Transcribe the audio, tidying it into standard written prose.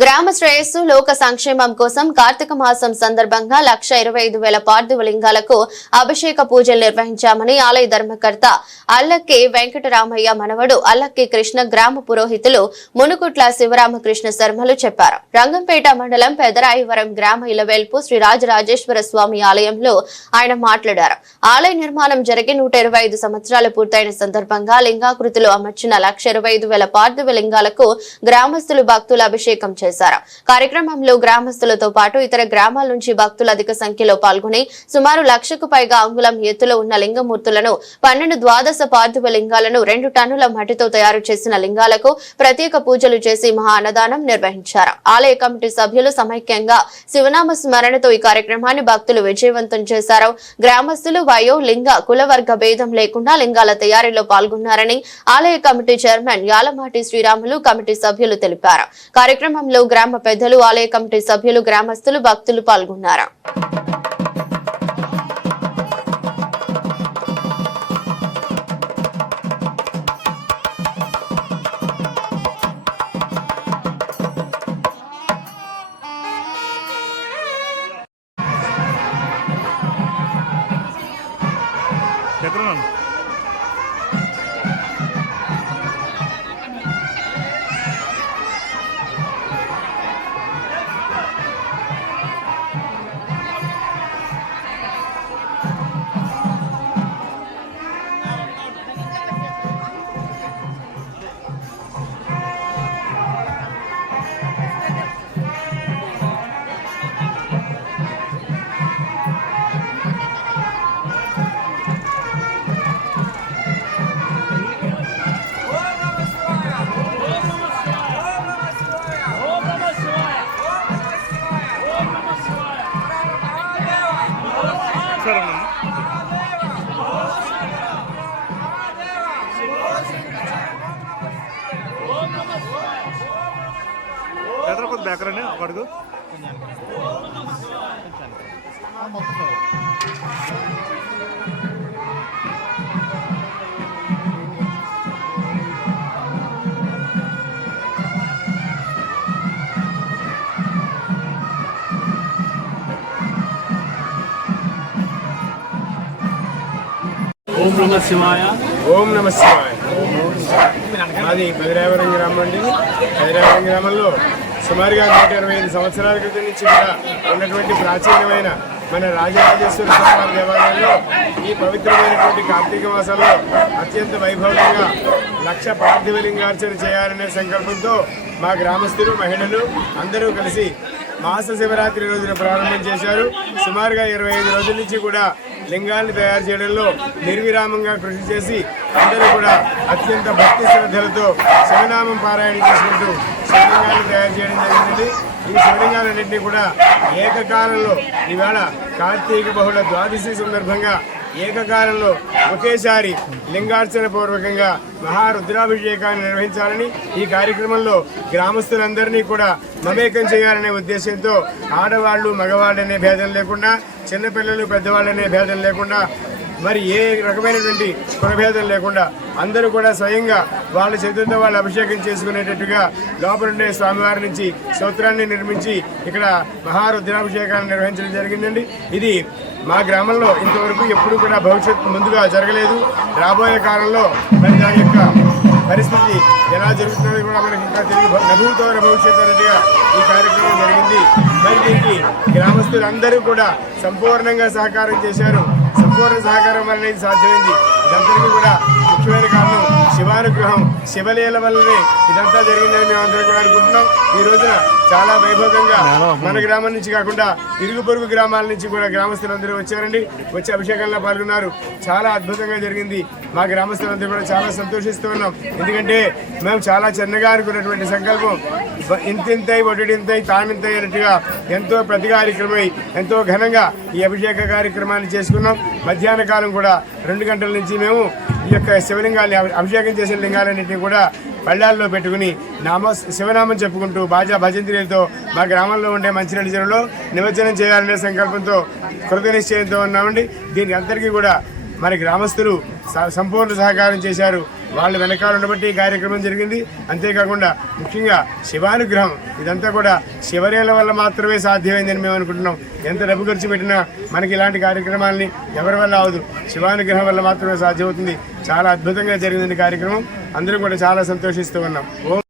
గ్రామ శ్రేయస్సు లోక సంక్షేమం కోసం కార్తీక మాసం సందర్భంగా 1,25,000 పార్థివ లింగాలకు అభిషేక పూజలు నిర్వహించామని ఆలయ ధర్మకర్త అల్లక్కి వెంకటరామయ్య మనవడు అల్లక్కి కృష్ణ గ్రామ పురోహితులు మునుకుట్ల శివరామకృష్ణ శర్మలు చెప్పారు. రంగంపేట మండలం పెదరాయివరం గ్రామ ఇలవేల్పు శ్రీ రాజరాజేశ్వర స్వామి ఆలయంలో ఆయన మాట్లాడారు. ఆలయ నిర్మాణం జరిగి 125 సంవత్సరాలు పూర్తయిన సందర్భంగా లింగాకృతిలో అమర్చిన 1,25,000 పార్థివ లింగాలకు గ్రామస్తులు భక్తులు అభిషేకం చేశారు. కార్యక్రమంలో గ్రామస్తులతో పాటు ఇతర గ్రామాల నుంచి భక్తులు అధిక సంఖ్యలో పాల్గొని సుమారు 1,00,000కు పైగా అంగుళం ఎత్తులో ఉన్న లింగమూర్తులను 12 ద్వాదశ పార్థివ లింగాలను 2 టన్నుల మట్టితో తయారు చేసిన లింగాలకు ప్రత్యేక పూజలు చేసి మహా అన్నదానం నిర్వహించారు. ఆలయ కమిటీ సభ్యులు సమైక్యంగా శివనామ స్మరణతో ఈ కార్యక్రమాన్ని భక్తులు విజయవంతం చేశారు. గ్రామస్తులు వయో లింగ కులవర్గ భేదం లేకుండా లింగాల తయారీలో పాల్గొన్నారని ఆలయ కమిటీ చైర్మన్ యాలమాటి శ్రీరాములు కమిటీ సభ్యులు తెలిపారు. కార్యక్రమంలో గ్రామ పెద్దలు ఆలయ కమిటీ సభ్యులు గ్రామస్తులు భక్తులు పాల్గొన్నారు. బ్యాకరనే అడుగు ఓం నమః శివాయ. ఓం నమః శివాయ. మాది పెదరాయవరం గ్రామం అండి. పెదరాయవరం గ్రామంలో సుమారుగా 125 సంవత్సరాల క్రితం నుంచి కూడా ఉన్నటువంటి ప్రాచీనమైన మన రాజరాజేశ్వర స్వామి దేవాలయంలో ఈ పవిత్రమైనటువంటి కార్తీక మాసంలో అత్యంత వైభవంగా 1,00,000 పార్థివ లింగార్చన చేయాలనే సంకల్పంతో మా గ్రామస్తులు మహిళలు అందరూ కలిసి మాస శివరాత్రి రోజున ప్రారంభం చేశారు. సుమారుగా 25 రోజుల నుంచి కూడా లింగాన్ని తయారు చేయడంలో నిర్విరామంగా కృషి చేసి అందరూ కూడా అత్యంత భక్తి శ్రద్ధలతో శివనామం పారాయణ చేసుకుంటూ శివలింగాన్ని తయారు చేయడం జరిగింది. ఈ శివలింగాలన్నింటినీ కూడా ఏకకాలంలో ఈవేళ కార్తీక బహుళ ద్వాదశి సందర్భంగా ఏకకాలంలో ఒకేసారి లింగార్చన పూర్వకంగా మహారుద్రాభిషేకాన్ని నిర్వహించాలని ఈ కార్యక్రమంలో గ్రామస్తులందరినీ కూడా మమేకం చేయాలనే ఉద్దేశంతో ఆడవాళ్ళు మగవాళ్ళనే భేదం లేకుండా చిన్నపిల్లలు పెద్దవాళ్ళనే భేదం లేకుండా మరి ఏ రకమైనటువంటి కులభేదం లేకుండా అందరూ కూడా స్వయంగా వాళ్ళ చేతులతో వాళ్ళు అభిషేకం చేసుకునేటట్టుగా లోపలుండే స్వామివారి నుంచి స్తోత్రాన్ని నిర్మించి ఇక్కడ మహారుద్రాభిషేకాన్ని నిర్వహించడం జరిగిందండి. ఇది మా గ్రామంలో ఇంతవరకు ఎప్పుడు కూడా భవిష్యత్తు ముందుగా జరగలేదు. రాబోయే కాలంలో మరి దాని యొక్క పరిస్థితి ఎలా జరుగుతుందో కూడా మనకి ఇంకా తెలియదు. నభూతో భవిష్యత్తు అన్నట్టుగా ఈ కార్యక్రమం జరిగింది. మరి దీనికి గ్రామస్తులందరూ కూడా సంపూర్ణంగా సహకారం చేశారు. సంపూర్ణ సహకారం అనేది సాధ్యమైంది. ఇదంతటికీ కూడా ముఖ్యమైన కారణం శివానుగ్రహం, శివలీల వల్లనే ఇదంతా జరిగిందని మేమందరం కూడా అనుకుంటున్నాం. ఈ రోజున చాలా వైభవంగా మన గ్రామం నుంచి కాకుండా ఇరుగు పొరుగు గ్రామాల నుంచి కూడా గ్రామస్తులందరూ వచ్చారండి. వచ్చి అభిషేకంలో పాల్గొన్నారు. చాలా అద్భుతంగా జరిగింది. మా గ్రామస్తులందరూ కూడా చాలా సంతోషిస్తూ ఉన్నాం. ఎందుకంటే మేము చాలా చిన్నగా అనుకున్నటువంటి సంకల్పం ఇంతింతై ఒడిడింతై తామింతై అన్నట్టుగా ఎంతో ప్రతి కార్యక్రమై ఎంతో ఘనంగా ఈ అభిషేక కార్యక్రమాన్ని చేసుకున్నాం. మధ్యాహ్న కాలం కూడా 2 గంటల నుంచి మేము ఈ యొక్క శివలింగాన్ని అభిషేకం చేసిన లింగాలన్నింటినీ కూడా పళ్ళాల్లో పెట్టుకుని శివనామం చెప్పుకుంటూ బాజా భజంత్రీలతో మా గ్రామంలో ఉండే మంచినీళ్ళ చెరువులో నిమజ్జనం చేయాలనే సంకల్పంతో కృత నిశ్చయంతో ఉన్నామండి. దీనికి అందరికీ కూడా మరి గ్రామస్తులు సంపూర్ణ సహకారం చేశారు. వాళ్ళ వెనకాల ఉండబట్టి ఈ కార్యక్రమం జరిగింది. అంతేకాకుండా ముఖ్యంగా శివానుగ్రహం ఇదంతా కూడా శివలీల వల్ల మాత్రమే సాధ్యమైందని మేము అనుకుంటున్నాం. ఎంత డబ్బు ఖర్చు పెట్టినా మనకి ఇలాంటి కార్యక్రమాలని ఎవరి వల్ల అవదు, శివానుగ్రహం వల్ల మాత్రమే సాధ్యమవుతుంది. చాలా అద్భుతంగా జరిగింది కార్యక్రమం. అందరూ కూడా చాలా సంతోషిస్తూ ఉన్నాం.